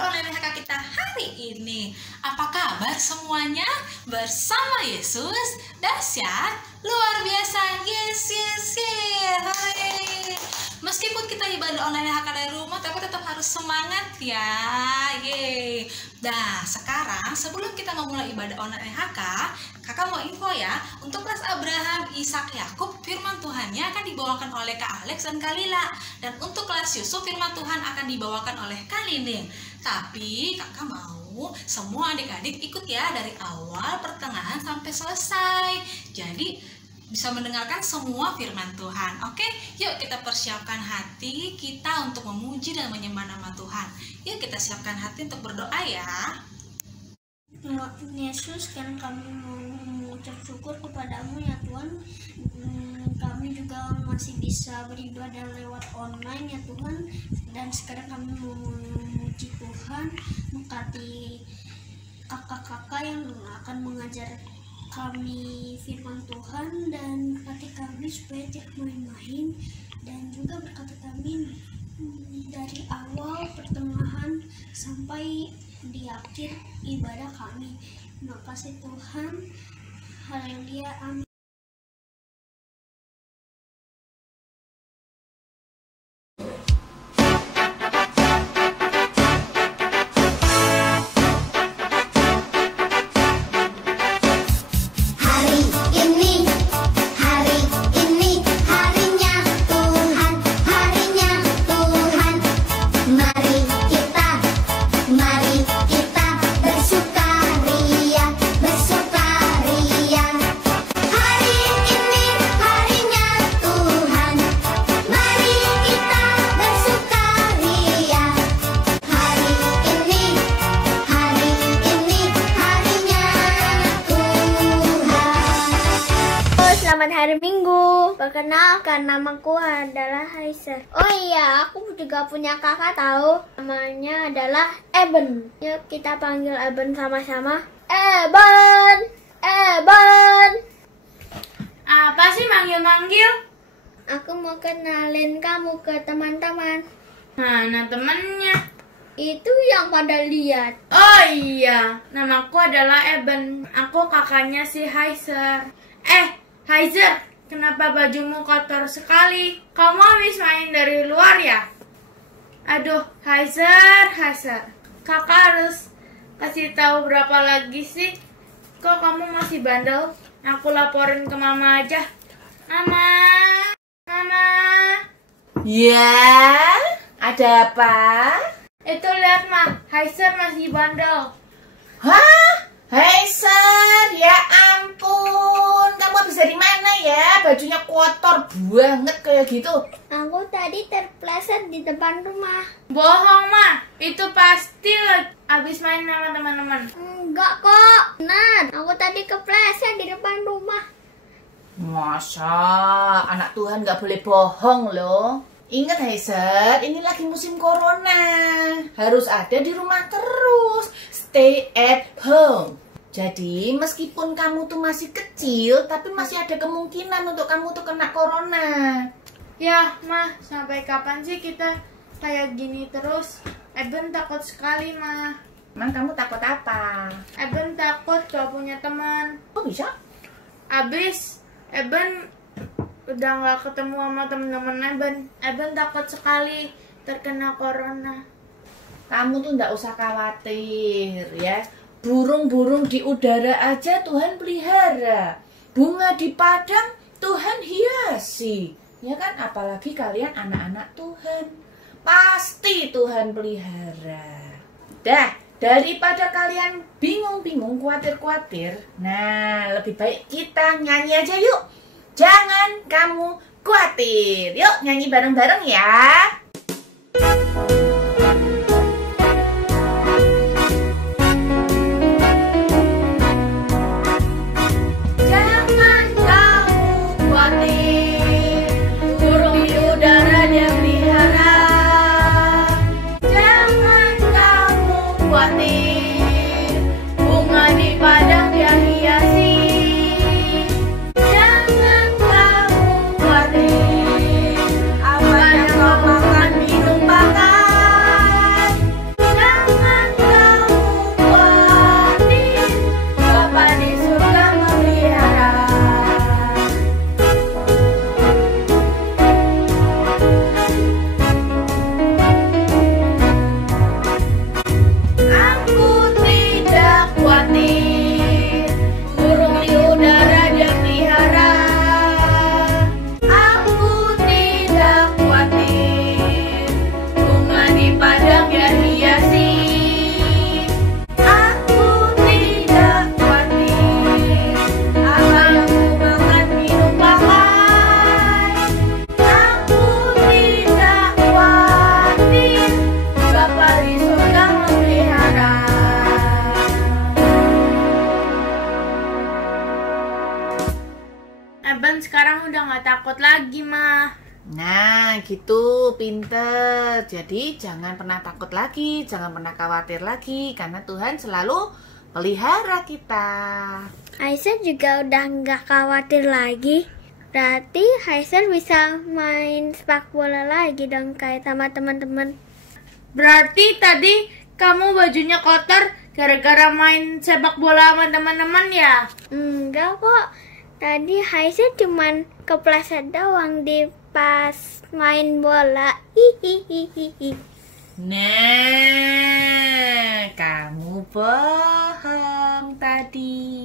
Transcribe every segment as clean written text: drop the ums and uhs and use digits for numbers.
ibadah online HK kita hari ini. Apa kabar semuanya? Bersama Yesus dahsyat luar biasa. Yes. Hai. Meskipun kita ibadah online HK dari rumah, tapi tetap harus semangat ya. Yeay. Nah, sekarang sebelum kita memulai ibadah online HK, kakak mau info ya, untuk kelas Abraham, Ishak, Yakub, firman Tuhannya akan dibawakan oleh Kak Alex dan Kak Lila. Dan untuk kelas Yusuf, firman Tuhan akan dibawakan oleh Kak Linding. Tapi kakak mau semua adik-adik ikut ya, dari awal, pertengahan, sampai selesai. Jadi bisa mendengarkan semua firman Tuhan. Oke, yuk kita persiapkan hati kita untuk memuji dan menyembah nama Tuhan. Yuk kita siapkan hati untuk berdoa ya. Yesus, sekarang kami mau mengucap syukur kepadamu ya Tuhan. Kami juga masih bisa beribadah lewat online ya Tuhan. Dan sekarang kami mau memuji Tuhan, mengkati kakak-kakak yang akan mengajar kami firman Tuhan, dan berkati kami supaya tidak main-main, dan juga berkati kami dari awal, pertengahan, sampai di akhir ibadah kami. Terima kasih Tuhan. Haleluya, amin. Selamat hari Minggu. Perkenalkan, namaku adalah Haiser. Oh iya, aku juga punya kakak tahu. Namanya adalah Eben. Yuk kita panggil Eben sama-sama. Eben. Apa sih manggil-manggil? Aku mau kenalin kamu ke teman-teman. Mana temennya? Itu yang pada lihat. Oh iya, namaku adalah Eben. Aku kakaknya si Haiser. Haiser, kenapa bajumu kotor sekali? Kamu habis main dari luar ya? Aduh, Haiser. Kakak harus kasih tahu berapa lagi sih? Kok kamu masih bandel? Aku laporin ke mama aja. Mama. Ya, ada apa? Itu lihat mah, Haiser masih bandel. Hah? Haiser, ya ampun, kamu habis dari mana ya? Bajunya kotor banget kayak gitu. Aku tadi terpleset di depan rumah. Bohong mah, itu pasti habis main sama teman-teman. Enggak kok, benar. Aku tadi kepleset di depan rumah. Masa anak Tuhan gak boleh bohong loh. Ingat Haiser, ini lagi musim corona. Harus ada di rumah terus. Stay at home. Jadi meskipun kamu tuh masih kecil, tapi masih ada kemungkinan untuk kamu tuh kena corona. Ya, Mah, sampai kapan sih kita kayak gini terus? Eben takut sekali, Mah. Emang kamu takut apa? Eben takut gak punya teman. Kok bisa? Abis, Eben udah gak ketemu sama temen-temen Eben. Eben takut sekali terkena corona. Kamu tuh nggak usah khawatir ya. Burung-burung di udara aja Tuhan pelihara. Bunga di padang Tuhan hiasi. Ya kan, apalagi kalian anak-anak Tuhan. Pasti Tuhan pelihara. Dah, daripada kalian bingung-bingung, khawatir-khawatir, nah lebih baik kita nyanyi aja yuk. Jangan kamu khawatir. Yuk nyanyi bareng-bareng ya. Apa yang kau makan nggak takut lagi, Ma. Nah, gitu, pinter. Jadi jangan pernah takut lagi, jangan pernah khawatir lagi, karena Tuhan selalu pelihara kita. Haisel juga udah nggak khawatir lagi. Berarti Haisel bisa main sepak bola lagi dong kayak sama teman-teman. Berarti tadi kamu bajunya kotor gara-gara main sepak bola sama teman-teman ya? Enggak kok. Tadi Haisel cuman kepleset doang di pas main bola. Hihihihi. Nah, kamu bohong tadi.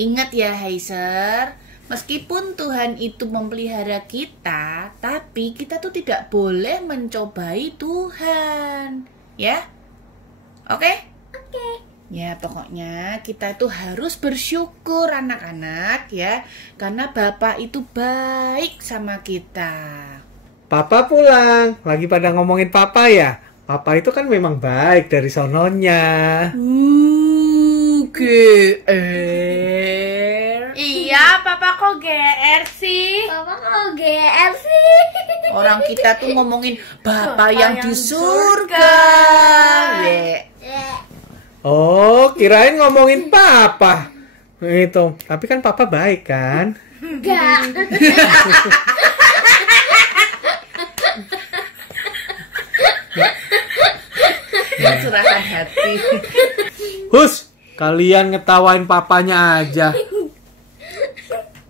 Ingat ya, Heiser, meskipun Tuhan itu memelihara kita, tapi kita tuh tidak boleh mencobai Tuhan. Ya? Oke? Oke. Ya, pokoknya kita itu harus bersyukur anak-anak ya, karena Bapak itu baik sama kita. Papa pulang. Lagi pada ngomongin Papa ya? Papa itu kan memang baik dari sononya. GR. Iya, Papa kok GR sih? Papa kalau GR sih. Orang kita tuh ngomongin Bapak yang di surga. Ye. Oh, kirain ngomongin Papa. Itu, tapi kan Papa baik kan? Enggak. Curahan hati. Hus, kalian ngetawain papanya aja.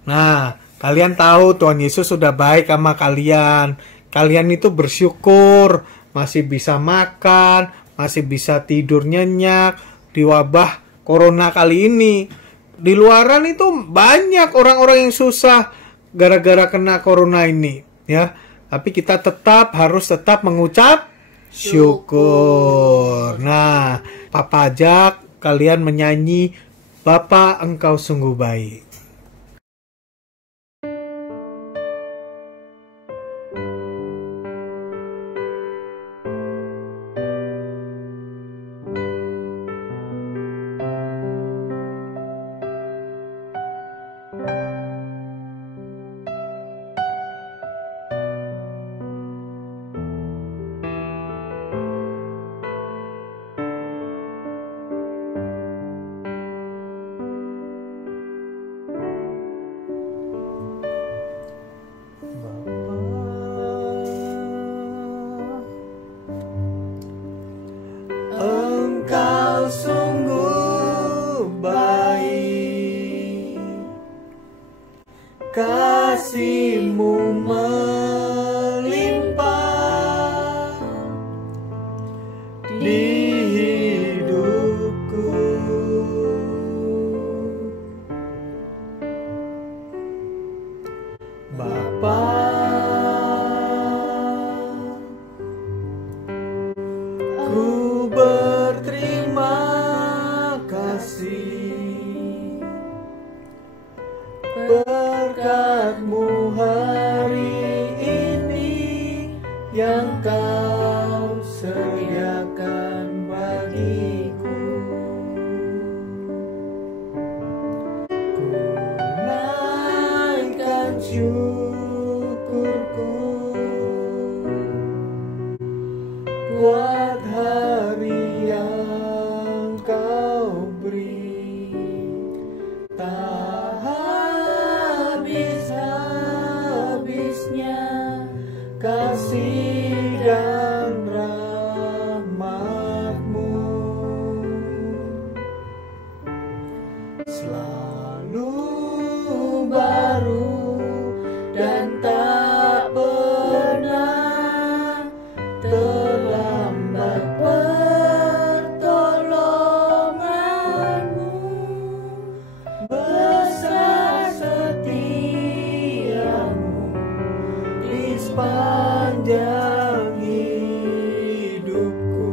Nah, kalian tahu Tuhan Yesus sudah baik sama kalian. Kalian itu bersyukur, masih bisa makan, masih bisa tidur nyenyak di wabah corona kali ini. Di luaran itu banyak orang-orang yang susah gara-gara kena corona ini, ya. Tapi kita harus tetap mengucap syukur. Nah, Papa ajak kalian menyanyi Bapa Engkau Sungguh Baik. Engkau sungguh baik, kasih-Mu melimpah di hidupku. Bapa, ku berterima kasih berkat-Mu hari ini yang Kau sediakan bagiku. Ku naikkan syukurku buat hari yang Kau beri, tak habis-habisnya kasih dan rahmat-Mu selalu baru dan tak pernah terlambat pertolongan-Mu, besar setia-Mu di sepanjang hidupku.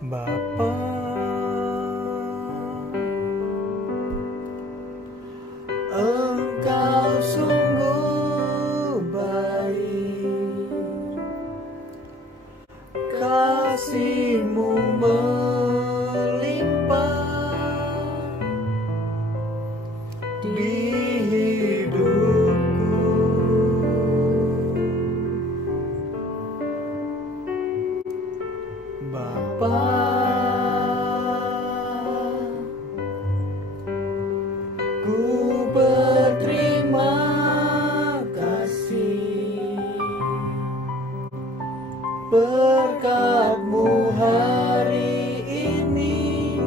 Bapa, kasih-Mu melimpah di hidupku. Bapa, ku berterima kasih berkat-Mu hari ini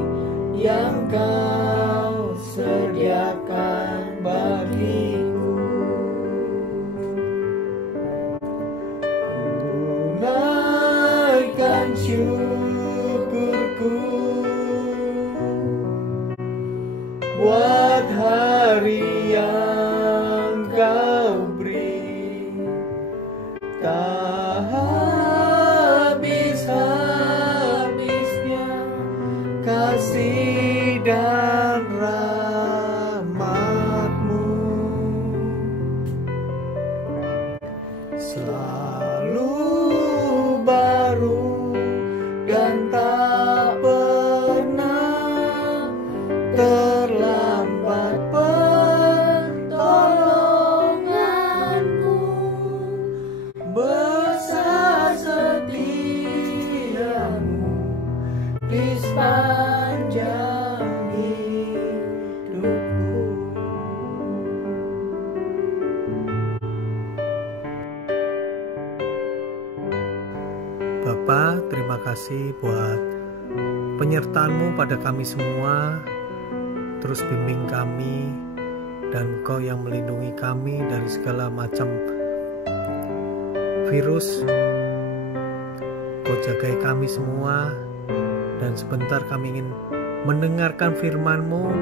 yang Kau sediakan bagiku. Tunaikan syukurku buat hari yang Kau beri, tak habis-habisnya kasih dan rahmat-Mu. Selalu baru dan tak pernah terlambat pertolongan-Mu. Besar setia-Mu di sepanjang hidupku. Bapa, terima kasih buat penyertaan-Mu pada kami semua. Terus bimbing kami, dan Engkau yang melindungi kami dari segala macam virus. Kau jagai kami semua, dan sebentar kami ingin mendengarkan firman-Mu.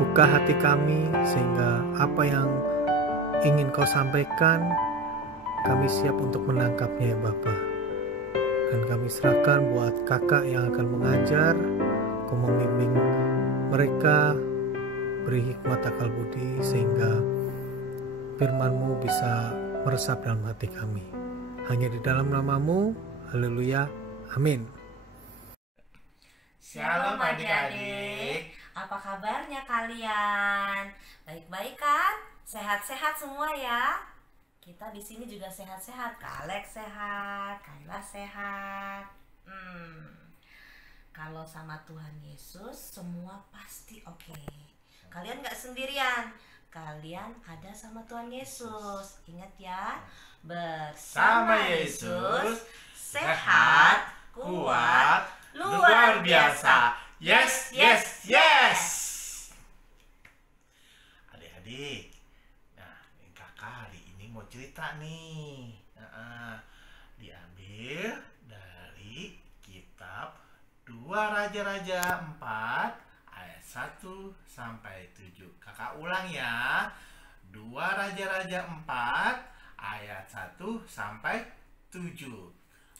Buka hati kami sehingga apa yang ingin Kau sampaikan, kami siap untuk menangkapnya ya Bapa. Dan kami serahkan buat kakak yang akan mengajar. Kau membimbing mereka, beri hikmat akal budi sehingga firman-Mu bisa meresap dalam hati kami. Hanya di dalam nama-Mu, haleluya, amin. Shalom adik-adik, apa kabarnya kalian? Baik-baik kan? Sehat-sehat semua ya? Kita di sini juga sehat-sehat, Kak Alex sehat, Kayla sehat. Kalau sama Tuhan Yesus semua pasti oke. Kalian gak sendirian, kalian ada sama Tuhan Yesus. Ingat ya, bersama Yesus sehat, kuat, luar biasa. Yes, yes, yes. Adik-adik, nah ini kakak hari ini mau cerita nih. Diambil dari kitab 2 Raja-Raja 4 ayat 1 sampai 7. Kakak ulang ya. 2 Raja-Raja 4 ayat 1 sampai 7.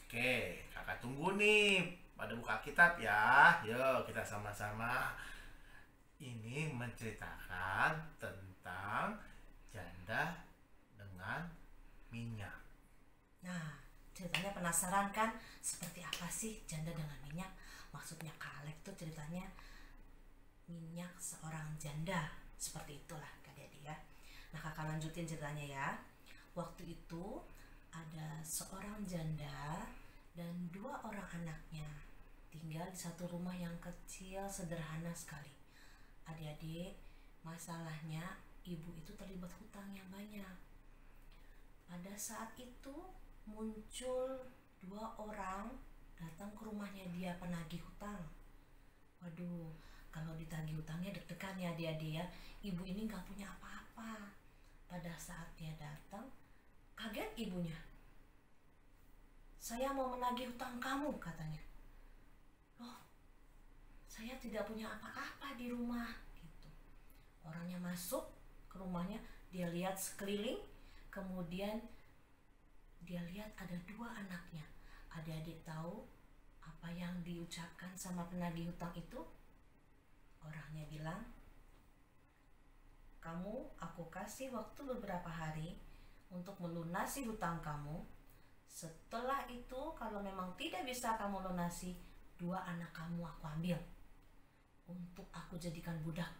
Oke, kakak tunggu nih. Pada buka kitab ya. Yuk kita sama-sama. Ini menceritakan tentang janda dengan minyak. Nah, ceritanya penasaran kan? Seperti apa sih janda dengan minyak? Maksudnya Kak Alex tuh ceritanya minyak seorang janda. Seperti itulah Kak Dedi ya. Nah, kakak lanjutin ceritanya ya. Waktu itu ada seorang janda dan 2 orang anaknya tinggal di satu rumah yang kecil sederhana sekali. Adik-adik, masalahnya ibu itu terlibat hutang yang banyak. Pada saat itu muncul 2 orang datang ke rumahnya dia penagih hutang. Waduh, kalau ditagih hutangnya deg-degan ya adik-adik ya. Ibu ini gak punya apa-apa. Pada saat dia datang, kaget ibunya. Saya mau menagih hutang kamu, katanya. Loh, saya tidak punya apa-apa di rumah, gitu. Orangnya masuk ke rumahnya, dia lihat sekeliling, kemudian dia lihat ada 2 anaknya. Adik-adik tahu apa yang diucapkan sama penagih hutang itu? Orangnya bilang, kamu aku kasih waktu beberapa hari untuk melunasi hutang kamu. Setelah itu kalau memang tidak bisa kamu lunasi, 2 anak kamu aku ambil untuk aku jadikan budak.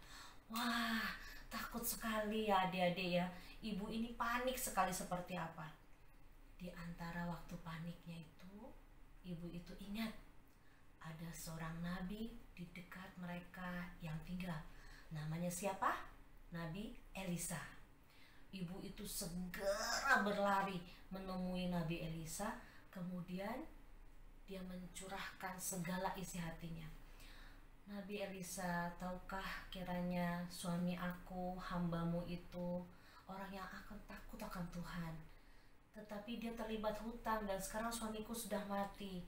Wah, takut sekali ya adik-adik ya. Ibu ini panik sekali seperti apa. Di antara waktu paniknya itu, ibu itu ingat ada seorang nabi di dekat mereka yang tinggal. Namanya siapa? Nabi Elisa. Ibu itu segera berlari menemui Nabi Elisa. Kemudian dia mencurahkan segala isi hatinya. Nabi Elisa, tahukah kiranya suami aku, hambamu itu orang yang akan takut akan Tuhan. Tetapi dia terlibat hutang dan sekarang suamiku sudah mati.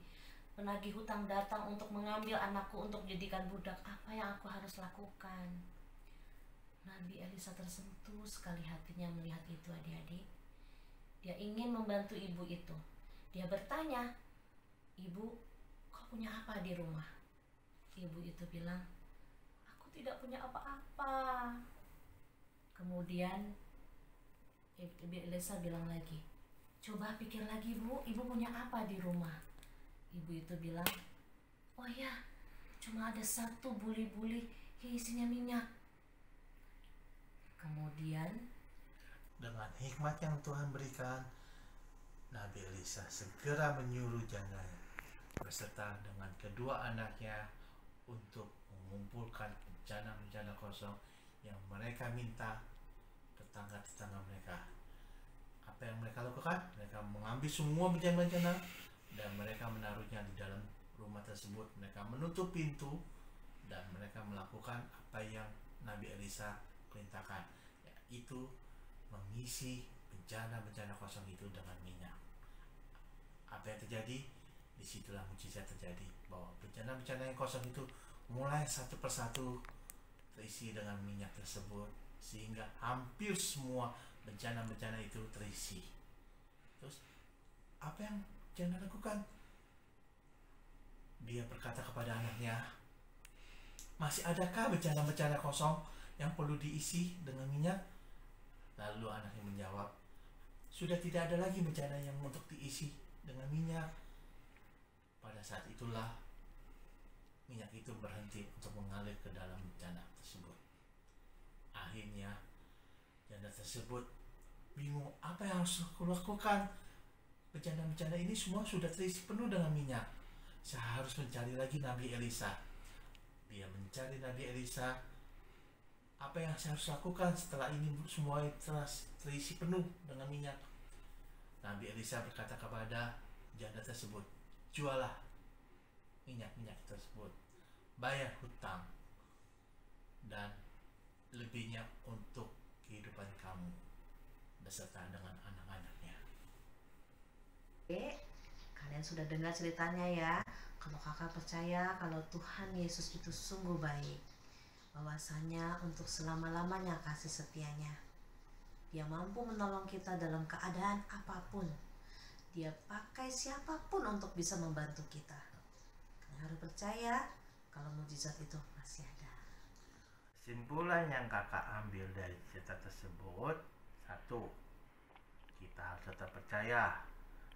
Penagih hutang datang untuk mengambil anakku untuk dijadikan budak. Apa yang aku harus lakukan? Nabi Elisa tersentuh sekali hatinya melihat itu adik-adik. Dia ingin membantu ibu itu. Dia bertanya, "Ibu, kau punya apa di rumah?" Ibu itu bilang, "Aku tidak punya apa-apa." Kemudian Ibu Elisa bilang lagi, "Coba pikir lagi Bu, ibu punya apa di rumah?" Ibu itu bilang, "Oh ya, cuma ada 1 buli-buli yang isinya minyak." Kemudian Dengan hikmat yang Tuhan berikan, Nabi Elisa segera menyuruh janda beserta dengan kedua anaknya untuk mengumpulkan bencana-bencana kosong yang mereka minta tetangga-tetangga mereka. Apa yang mereka lakukan? Mereka mengambil semua bencana-bencana dan mereka menaruhnya di dalam rumah tersebut. Mereka menutup pintu dan mereka melakukan apa yang Nabi Elisa perintahkan, yaitu mengisi bencana-bencana kosong itu dengan minyak. Apa yang terjadi? Disitulah mujizat terjadi, bahwa bencana-bencana yang kosong itu mulai satu persatu terisi dengan minyak tersebut, sehingga hampir semua bencana-bencana itu terisi. Terus apa yang janda lakukan? Dia berkata kepada anaknya, "Masih adakah bencana-bencana kosong yang perlu diisi dengan minyak?" Lalu anaknya menjawab, "Sudah tidak ada lagi bencana yang untuk diisi dengan minyak." Pada saat itulah minyak itu berhenti untuk mengalir ke dalam bencana tersebut. Akhirnya janda tersebut bingung, apa yang harus aku lakukan? Bencana-bencana ini semua sudah terisi penuh dengan minyak. Saya harus mencari lagi Nabi Elisa. Dia mencari Nabi Elisa. Apa yang saya harus lakukan setelah ini semua telah terisi penuh dengan minyak? Nabi Elisa berkata kepada janda tersebut, "Jualah minyak-minyak tersebut, bayar hutang, dan lebihnya untuk kehidupan kamu beserta dengan anak-anaknya." Oke, kalian sudah dengar ceritanya ya. Kalau kakak percaya kalau Tuhan Yesus itu sungguh baik, bahwasanya untuk selama-lamanya kasih setianya. Dia mampu menolong kita dalam keadaan apapun. Dia pakai siapapun untuk bisa membantu kita. Kalian harus percaya kalau mujizat itu masih ada. Kesimpulan yang kakak ambil dari cerita tersebut, 1, kita harus tetap percaya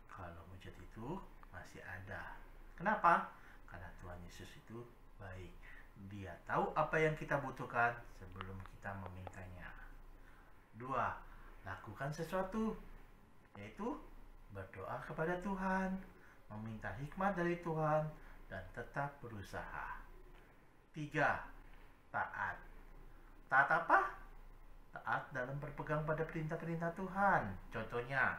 kalau mujizat itu masih ada. Kenapa? Karena Tuhan Yesus itu baik. Dia tahu apa yang kita butuhkan sebelum kita memintanya. 2, lakukan sesuatu, yaitu berdoa kepada Tuhan, meminta hikmat dari Tuhan, dan tetap berusaha. 3, taat. Taat apa? Taat dalam berpegang pada perintah-perintah Tuhan. Contohnya,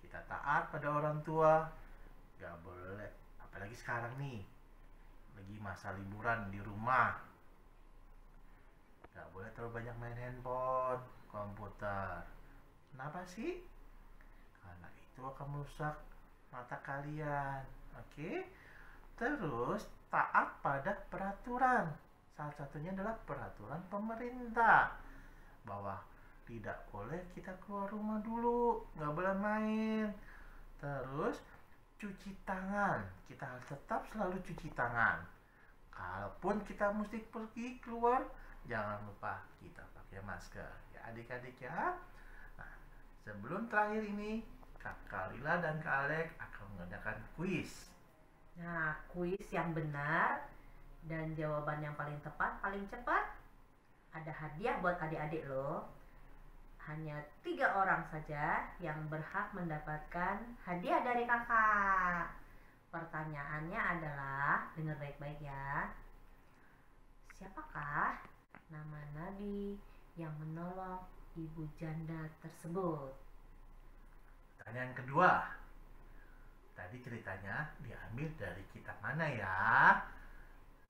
kita taat pada orang tua. Gak boleh, apalagi sekarang nih, lagi masa liburan di rumah, gak boleh terlalu banyak main handphone, komputer. Kenapa sih? Karena itu akan merusak mata kalian. Oke? Terus taat pada peraturan. Salah satunya adalah peraturan pemerintah, bahwa tidak boleh kita keluar rumah dulu, gak boleh main. Terus cuci tangan, kita harus tetap selalu cuci tangan. Kalaupun kita mesti pergi keluar, jangan lupa kita pakai masker ya adik-adik ya. Nah, sebelum terakhir ini, Kakak Lila dan Kak Alek akan mengadakan kuis. Nah, kuis yang benar dan jawaban yang paling tepat, paling cepat, ada hadiah buat adik-adik loh. Hanya 3 orang saja yang berhak mendapatkan hadiah dari kakak. Pertanyaannya adalah, dengar baik-baik ya. Siapakah nama nabi yang menolong ibu janda tersebut? Pertanyaan kedua. Tadi ceritanya diambil dari kitab mana ya?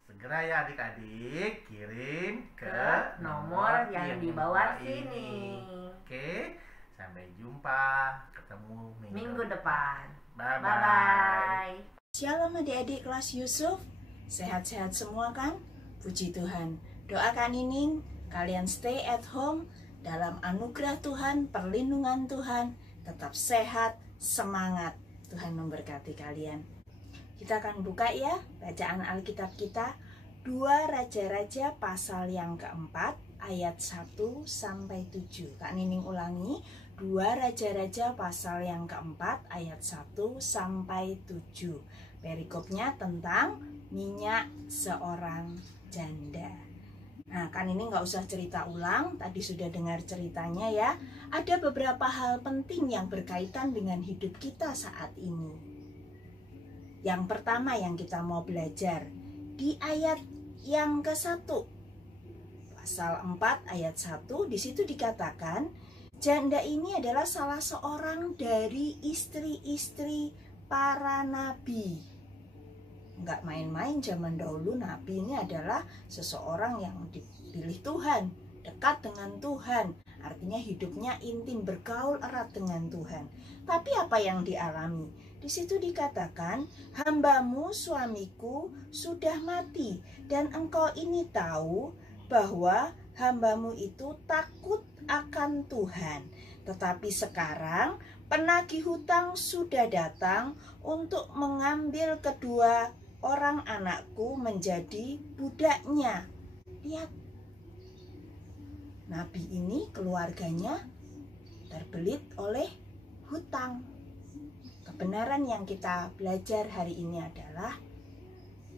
Segera ya adik-adik kirim ke nomor yang di bawah sini. Oke, sampai jumpa. Ketemu Minggu depan. Bye-bye. Shalom adik-adik kelas Yusuf. Sehat-sehat semua kan? Puji Tuhan. Doakan Nining, kalian stay at home dalam anugerah Tuhan, perlindungan Tuhan, tetap sehat, semangat. Tuhan memberkati kalian. Kita akan buka ya bacaan Alkitab kita, 2 Raja-Raja pasal yang keempat ayat 1 sampai 7. Kak Nining ulangi, 2 Raja-Raja pasal yang keempat ayat 1 sampai 7. Perikopnya tentang minyak seorang janda. Nah, kan ini nggak usah cerita ulang, tadi sudah dengar ceritanya ya. Ada beberapa hal penting yang berkaitan dengan hidup kita saat ini. Yang pertama yang kita mau belajar, di ayat yang ke-1, pasal 4 ayat 1, di situ dikatakan, janda ini adalah salah seorang dari istri-istri para nabi. Nggak main-main, zaman dahulu nabi ini adalah seseorang yang dipilih Tuhan, dekat dengan Tuhan, artinya hidupnya intim, bergaul erat dengan Tuhan. Tapi apa yang dialami? Di situ dikatakan, hambamu suamiku sudah mati dan engkau ini tahu bahwa hambamu itu takut akan Tuhan. Tetapi sekarang penagih hutang sudah datang untuk mengambil kedua orang anakku menjadi budaknya. Lihat, nabi ini keluarganya terbelit oleh hutang. Kebenaran yang kita belajar hari ini adalah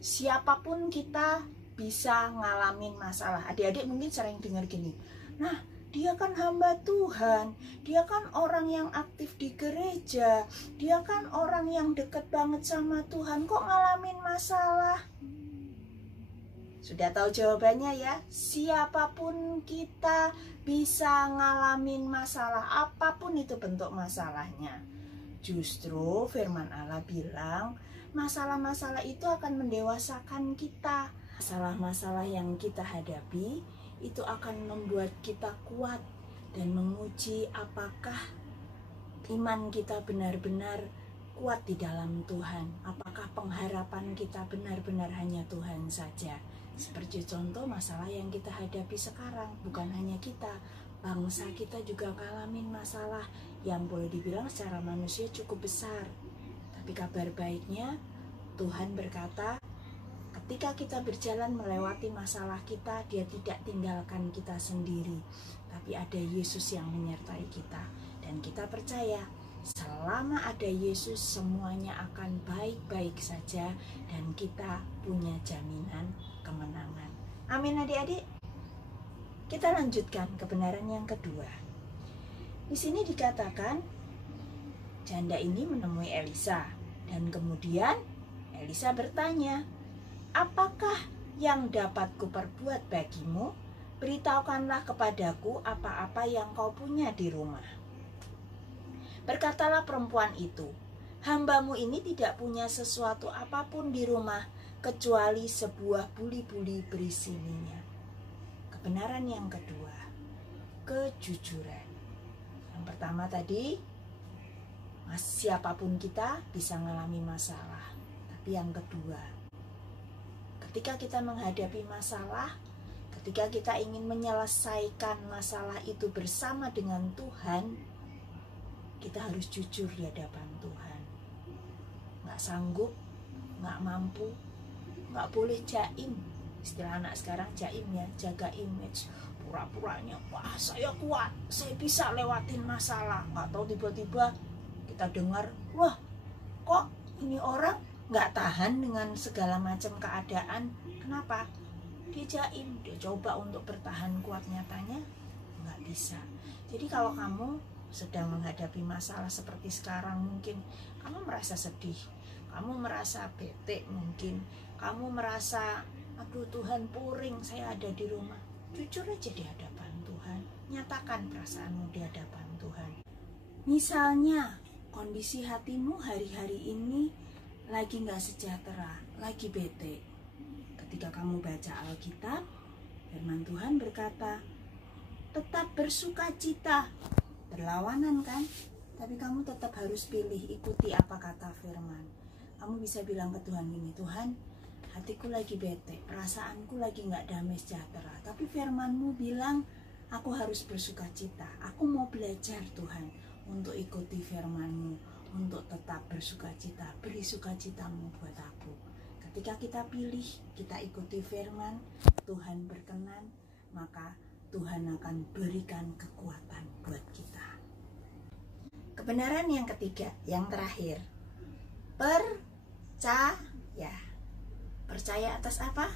siapapun kita bisa ngalamin masalah. Adik-adik mungkin sering dengar gini, nah dia kan hamba Tuhan, dia kan orang yang aktif di gereja, dia kan orang yang dekat banget sama Tuhan, kok ngalamin masalah? Sudah tahu jawabannya ya, siapapun kita bisa ngalamin masalah, apapun itu bentuk masalahnya. Justru firman Allah bilang, masalah-masalah itu akan mendewasakan kita. Masalah-masalah yang kita hadapi itu akan membuat kita kuat dan menguji apakah iman kita benar-benar kuat di dalam Tuhan. Apakah pengharapan kita benar-benar hanya Tuhan saja. Seperti contoh masalah yang kita hadapi sekarang, bukan hanya kita, bangsa kita juga ngalamin masalah yang boleh dibilang secara manusia cukup besar. Tapi kabar baiknya, Tuhan berkata, ketika kita berjalan melewati masalah kita, Dia tidak tinggalkan kita sendiri, tapi ada Yesus yang menyertai kita. Dan kita percaya, selama ada Yesus, semuanya akan baik-baik saja, dan kita punya jaminan kemenangan. Amin adik-adik. Kita lanjutkan kebenaran yang kedua. Di sini dikatakan, janda ini menemui Elisa, dan kemudian Elisa bertanya, apakah yang dapat kuperbuat bagimu? Beritahukanlah kepadaku apa-apa yang kau punya di rumah. Berkatalah perempuan itu, hambamu ini tidak punya sesuatu apapun di rumah, kecuali sebuah buli-buli berisi minyak. Kebenaran yang kedua, kejujuran. Yang pertama tadi, siapapun kita bisa mengalami masalah. Tapi yang kedua, ketika kita menghadapi masalah, ketika kita ingin menyelesaikan masalah itu bersama dengan Tuhan, kita harus jujur di hadapan Tuhan. Nggak sanggup, nggak mampu, nggak boleh jaim. Istilah anak sekarang jaim ya, jaga image. Pura-puranya, wah saya kuat, saya bisa lewatin masalah. Nggak tahu tiba-tiba kita dengar, wah kok ini orang nggak tahan dengan segala macam keadaan. Kenapa? Dia jaim, dia coba untuk bertahan kuat, nyatanya nggak bisa. Jadi kalau kamu sedang menghadapi masalah seperti sekarang, mungkin kamu merasa sedih, kamu merasa bete, mungkin kamu merasa aduh Tuhan puring saya ada di rumah. Jujur aja di hadapan Tuhan, nyatakan perasaanmu di hadapan Tuhan. Misalnya kondisi hatimu hari-hari ini lagi gak sejahtera, lagi bete. Ketika kamu baca Alkitab, firman Tuhan berkata, tetap bersukacita. Berlawanan kan? Tapi kamu tetap harus pilih, ikuti apa kata firman. Kamu bisa bilang ke Tuhan gini, Tuhan, hatiku lagi bete, perasaanku lagi gak damai sejahtera. Tapi firman-Mu bilang, aku harus bersukacita. Aku mau belajar Tuhan untuk ikuti firman-Mu, untuk tetap bersukacita. Beri sukacitamu buat aku. Ketika kita pilih, kita ikuti firman, Tuhan berkenan, maka Tuhan akan berikan kekuatan buat kita. Kebenaran yang ketiga, yang terakhir, percaya. Percaya atas apa?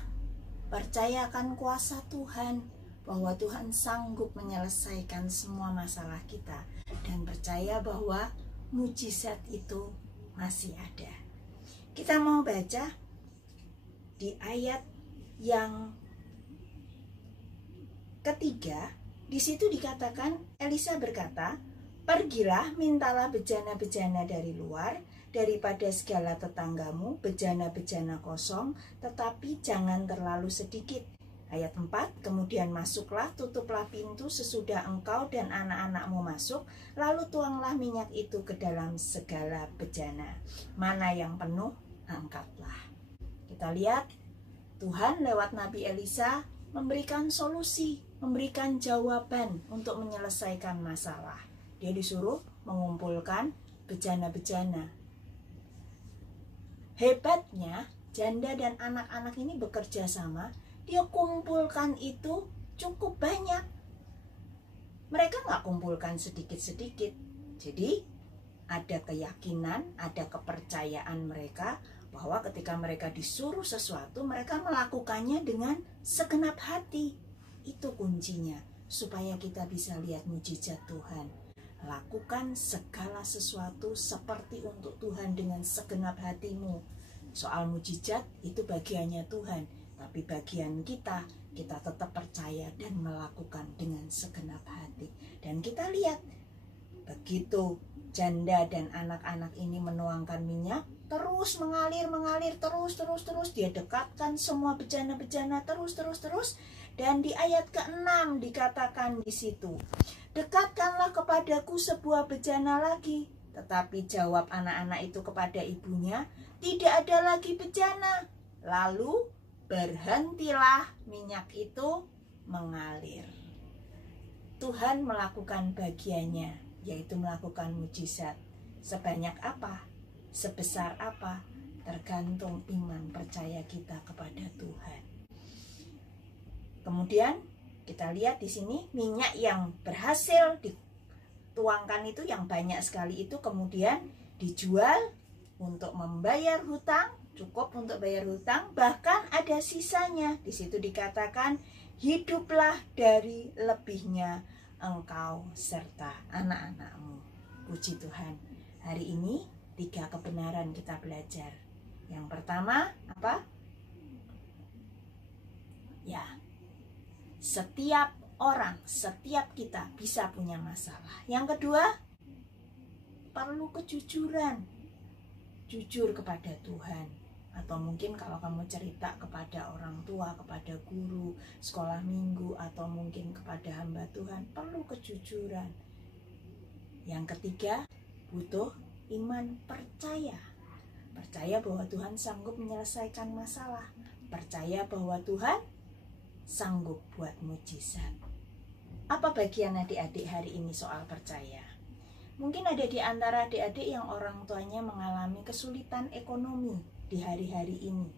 Percaya akan kuasa Tuhan, bahwa Tuhan sanggup menyelesaikan semua masalah kita, dan percaya bahwa mujizat itu masih ada. Kita mau baca di ayat yang ketiga. Di situ dikatakan, Elisa berkata, pergilah, mintalah bejana-bejana dari luar, daripada segala tetanggamu, bejana-bejana kosong, tetapi jangan terlalu sedikit. Ayat 4, kemudian masuklah, tutuplah pintu sesudah engkau dan anak-anakmu masuk, lalu tuanglah minyak itu ke dalam segala bejana. Mana yang penuh, angkatlah. Kita lihat, Tuhan lewat Nabi Elisa memberikan solusi, memberikan jawaban untuk menyelesaikan masalah. Dia disuruh mengumpulkan bejana-bejana. Hebatnya, janda dan anak-anak ini bekerja sama. Dia kumpulkan itu cukup banyak. Mereka nggak kumpulkan sedikit-sedikit. Jadi ada keyakinan, ada kepercayaan mereka bahwa ketika mereka disuruh sesuatu, mereka melakukannya dengan segenap hati. Itu kuncinya, supaya kita bisa lihat mujizat Tuhan. Lakukan segala sesuatu seperti untuk Tuhan dengan segenap hatimu. Soal mujizat itu bagiannya Tuhan, tapi bagian kita tetap percaya dan melakukan dengan segenap hati. Dan kita lihat, begitu janda dan anak-anak ini menuangkan minyak, terus mengalir, terus. Dia dekatkan semua bejana-bejana, terus. Dan di ayat ke-6 dikatakan di situ, dekatkanlah kepadaku sebuah bejana lagi. Tetapi jawab anak-anak itu kepada ibunya, tidak ada lagi bejana. Lalu berhentilah minyak itu mengalir. Tuhan melakukan bagiannya, yaitu melakukan mujizat. Sebanyak apa? Sebesar apa? Tergantung iman percaya kita kepada Tuhan. Kemudian kita lihat di sini minyak yang berhasil dituangkan itu yang banyak sekali itu kemudian dijual untuk membayar hutang, cukup untuk bayar hutang, bahkan ada sisanya. Di situ dikatakan, hiduplah dari lebihnya engkau serta anak-anakmu. Puji Tuhan. Hari ini 3 kebenaran kita belajar. Yang pertama apa? Ya, setiap orang, setiap kita bisa punya masalah. Yang kedua, perlu kejujuran. Jujur kepada Tuhan. Atau mungkin kalau kamu cerita kepada orang tua, kepada guru, sekolah minggu, atau mungkin kepada hamba Tuhan, perlu kejujuran. Yang ketiga, butuh iman percaya. Percaya bahwa Tuhan sanggup menyelesaikan masalah. Percaya bahwa Tuhan sanggup buat mujizat. Apa bagian adik-adik hari ini soal percaya? Mungkin ada di antara adik-adik yang orang tuanya mengalami kesulitan ekonomi di hari-hari ini.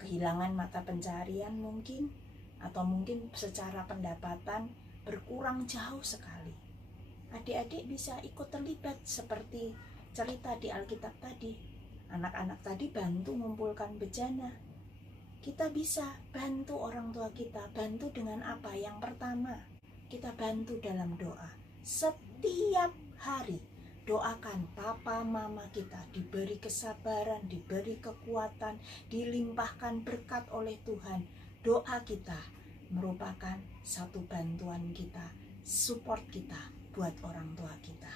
Kehilangan mata pencaharian mungkin, atau mungkin secara pendapatan berkurang jauh sekali. adik-adik bisa ikut terlibat seperti cerita di Alkitab tadi. Anak-anak tadi bantu mengumpulkan bejana. Kita bisa bantu orang tua kita. Bantu dengan apa? Yang pertama, kita bantu dalam doa. Setiap hari doakan papa mama kita diberi kesabaran, diberi kekuatan, dilimpahkan berkat oleh Tuhan. Doa kita merupakan satu bantuan kita, support kita buat orang tua kita.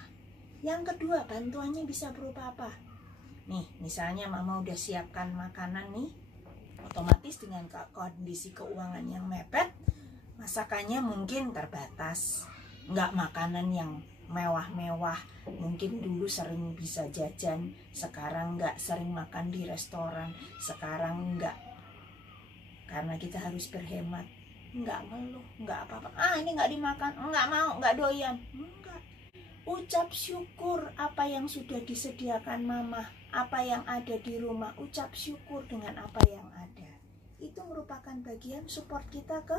Yang kedua, bantuannya bisa berupa apa? Nih, misalnya mama udah siapkan makanan nih, otomatis dengan kondisi keuangan yang mepet, masakannya mungkin terbatas. Nggak makanan yang mewah-mewah. Mungkin dulu sering bisa jajan, sekarang nggak sering makan di restoran. Sekarang nggak, karena kita harus berhemat. Nggak ngeluh, nggak apa-apa. Ini nggak dimakan, nggak mau, nggak doyan. Enggak. Ucap syukur apa yang sudah disediakan mama, apa yang ada di rumah. Ucap syukur dengan apa yang ada. Itu merupakan bagian support kita ke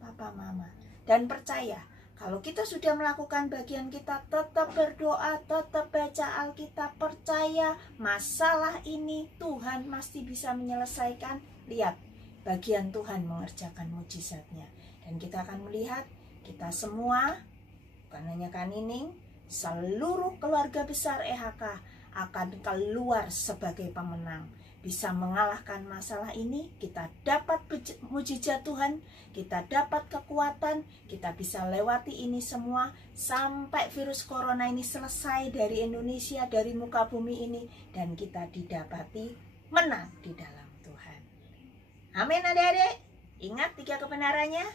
papa mama. Dan percaya, kalau kita sudah melakukan bagian kita, tetap berdoa, tetap baca Alkitab, percaya masalah ini Tuhan pasti bisa menyelesaikan. Lihat, bagian Tuhan mengerjakan mujizatnya. Dan kita akan melihat, kita semua, bukan hanya Kak Nining, seluruh keluarga besar EHK akan keluar sebagai pemenang. Bisa mengalahkan masalah ini, kita dapat mujizat Tuhan, kita dapat kekuatan, kita bisa lewati ini semua sampai virus corona ini selesai dari Indonesia, dari muka bumi ini, dan kita didapati menang di dalam Tuhan. Amin adik-adik. Ingat 3 kebenarannya.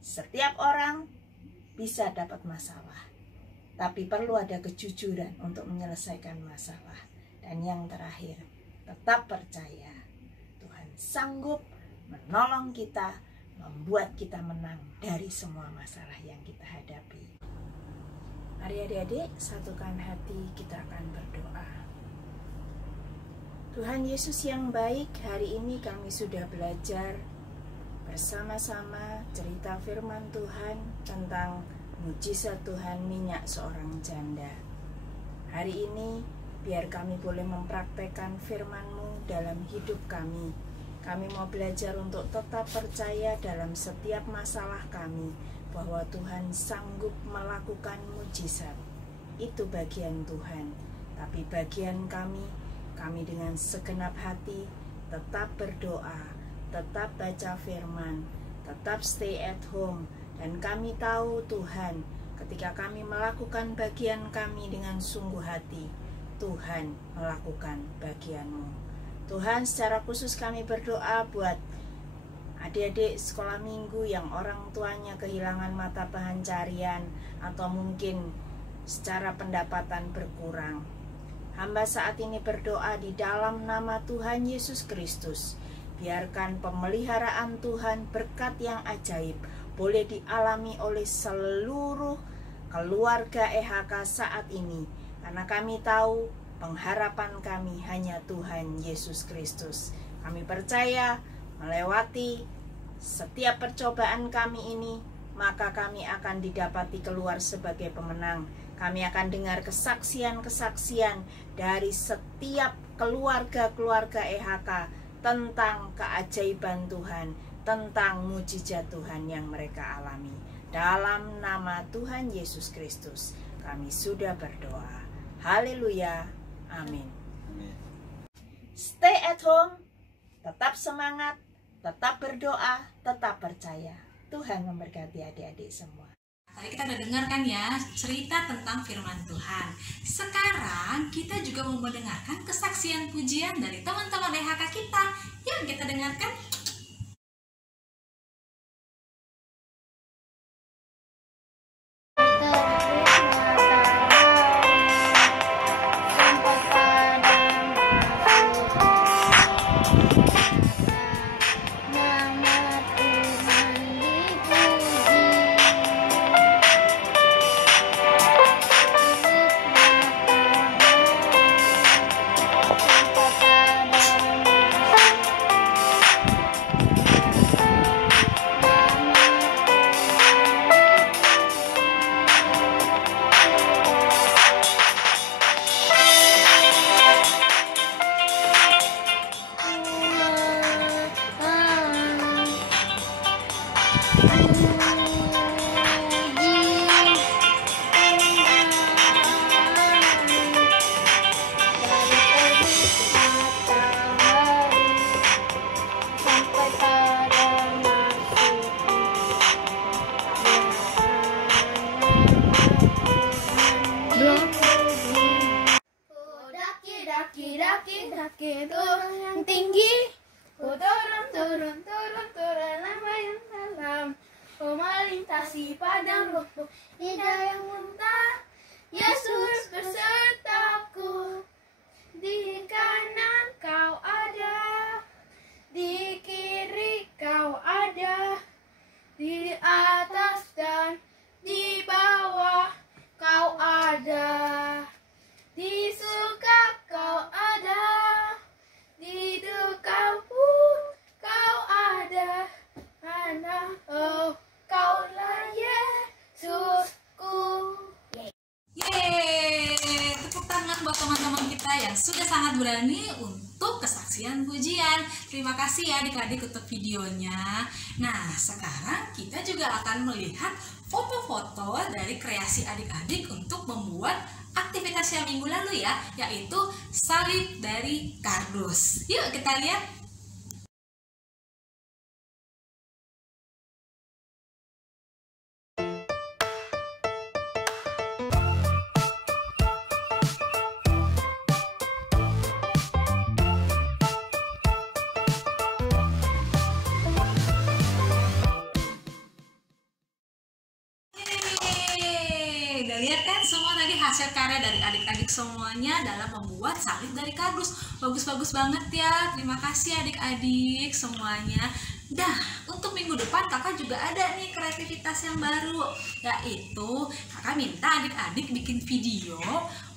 Setiap orang bisa dapat masalah, tapi perlu ada kejujuran untuk menyelesaikan masalah. Dan yang terakhir, tetap percaya Tuhan sanggup menolong kita, membuat kita menang dari semua masalah yang kita hadapi. Mari adik-adik, satukan hati, kita akan berdoa. Tuhan Yesus yang baik, hari ini kami sudah belajar bersama-sama cerita firman Tuhan tentang mujizat Tuhan minyak seorang janda. Hari ini biar kami boleh mempraktekkan firman-Mu dalam hidup kami. Kami mau belajar untuk tetap percaya dalam setiap masalah kami bahwa Tuhan sanggup melakukan mujizat. Itu bagian Tuhan. Tapi bagian kami dengan segenap hati tetap berdoa, tetap baca firman, tetap stay at home. Dan kami tahu Tuhan, ketika kami melakukan bagian kami dengan sungguh hati, Tuhan melakukan bagian-Mu. Tuhan, secara khusus kami berdoa buat adik-adik sekolah minggu yang orang tuanya kehilangan mata pencarian atau mungkin secara pendapatan berkurang. Hamba saat ini berdoa di dalam nama Tuhan Yesus Kristus. Biarkan pemeliharaan Tuhan, berkat yang ajaib boleh dialami oleh seluruh keluarga EHK saat ini. Karena kami tahu pengharapan kami hanya Tuhan Yesus Kristus. Kami percaya melewati setiap percobaan kami ini, maka kami akan didapati keluar sebagai pemenang. Kami akan dengar kesaksian-kesaksian dari setiap keluarga-keluarga EHK tentang keajaiban Tuhan, tentang mujizat Tuhan yang mereka alami. Dalam nama Tuhan Yesus Kristus, kami sudah berdoa. Haleluya. Amin. Stay at home, tetap semangat, tetap berdoa, tetap percaya. Tuhan memberkati adik-adik semua. Tadi kita udah dengarkan ya cerita tentang firman Tuhan. Sekarang kita juga mau mendengarkan kesaksian pujian dari teman-teman EHK kita. Yuk kita dengarkan. Ku turun lama yang dalam, ku melintasi padang rumput indah yang muntah. Yesus besertaku, di kanan kau ada, di kiri kau ada, di atas dan di bawah kau ada, di suka kau ada, di duka pun kau ada, karena kaulah Yesusku. Yeay, tepuk tangan buat teman-teman kita yang sudah sangat berani untuk kesaksian pujian. Terima kasih ya adik-adik untuk videonya. Nah, sekarang kita juga akan melihat foto-foto dari kreasi adik-adik untuk membuat aktivitas yang minggu lalu ya, yaitu salib dari kardus. Yuk kita lihat. Udah lihat kan semua tadi hasil karya dari adik-adik semuanya dalam membuat salib dari kardus. Bagus-bagus banget ya. Terima kasih adik-adik semuanya. Dah, untuk minggu depan kakak juga ada nih kreativitas yang baru, yaitu kakak minta adik-adik bikin video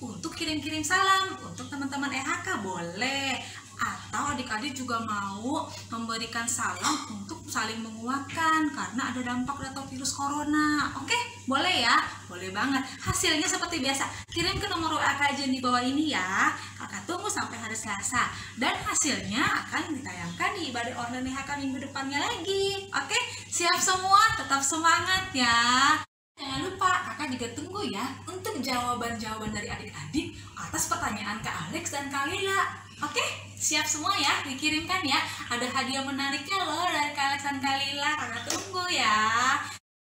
untuk kirim-kirim salam untuk teman-teman EHK boleh. Atau adik-adik juga mau memberikan salam untuk saling menguatkan karena ada dampak atau virus corona. Oke, boleh ya? Boleh banget. Hasilnya seperti biasa, kirim ke nomor WA aja di bawah ini ya. Kakak tunggu sampai hari Selasa. Dan hasilnya akan ditayangkan di ibadah online EHK minggu depannya lagi. Oke, siap semua? Tetap semangat ya. Jangan lupa kakak juga tunggu ya untuk jawaban-jawaban dari adik-adik atas pertanyaan Kak Alex dan Kak Lila. Oke, siap semua ya, dikirimkan ya. Ada hadiah menariknya loh dari Kak Alex dan Kak Lila. Kakak tunggu ya.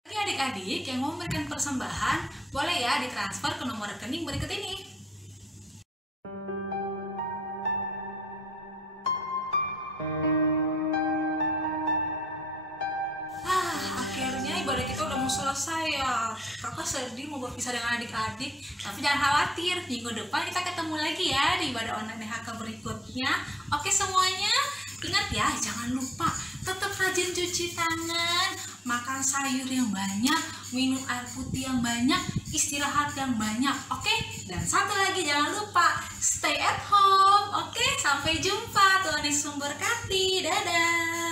Bagi adik-adik yang mau memberikan persembahan, boleh ya ditransfer ke nomor rekening berikut ini. Akhirnya ibadah kita udah mau selesai ya. Kakak sedih mau berpisah dengan adik-adik, tapi jangan khawatir, minggu depan kita ketemu lagi ya di ibadah online EHK berikutnya. Oke semuanya, ingat ya, jangan lupa tetap rajin cuci tangan, makan sayur yang banyak, minum air putih yang banyak, istirahat yang banyak. Oke, dan satu lagi jangan lupa stay at home. Oke, sampai jumpa. Tuhan Yesus memberkati. Dadah.